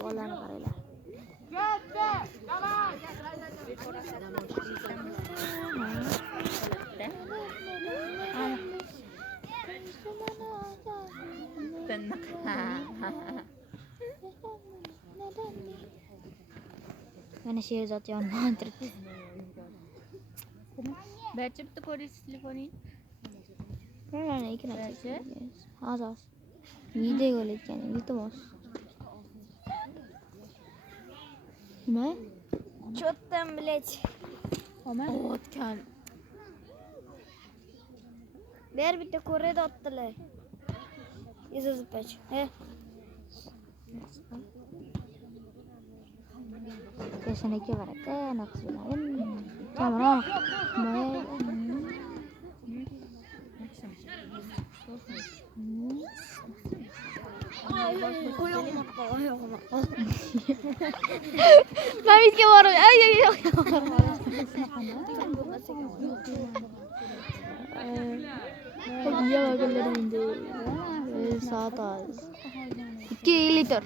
Bolani qarayla. Mana Sherzod yonmontirdi. Berçe bitti koris telefonu. Mana ikna chekdi. Az. Video qo'yayotgan, YouTube. Nima? Чё там, блядь? O'tgan. Ber bitta ko'radi otdilar. Izozpach. He. Kesaniki baraka, naqsinarim. Kamera. Mamizga borib, Ya bakalım şimdi. Saat az. 2 litr.